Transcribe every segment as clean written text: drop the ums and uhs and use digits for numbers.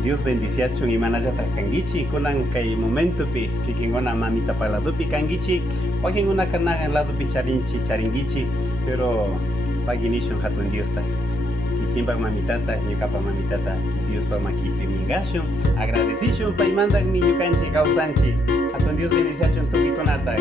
Dios bendiciachun imanallata kangichi kunan kay momento pi kikingona mamita paladupi kangichi wakin una kana ladupi charingichi pero paginishun hatun Dios ta kikimba mamitata ñukapa mamitata Dios pa makipi mingashun agradecishun pay mandan mi ñukanchi kawsanchi hatun Dios bendiciachun tukikunata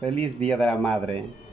Feliz Día de la Madre.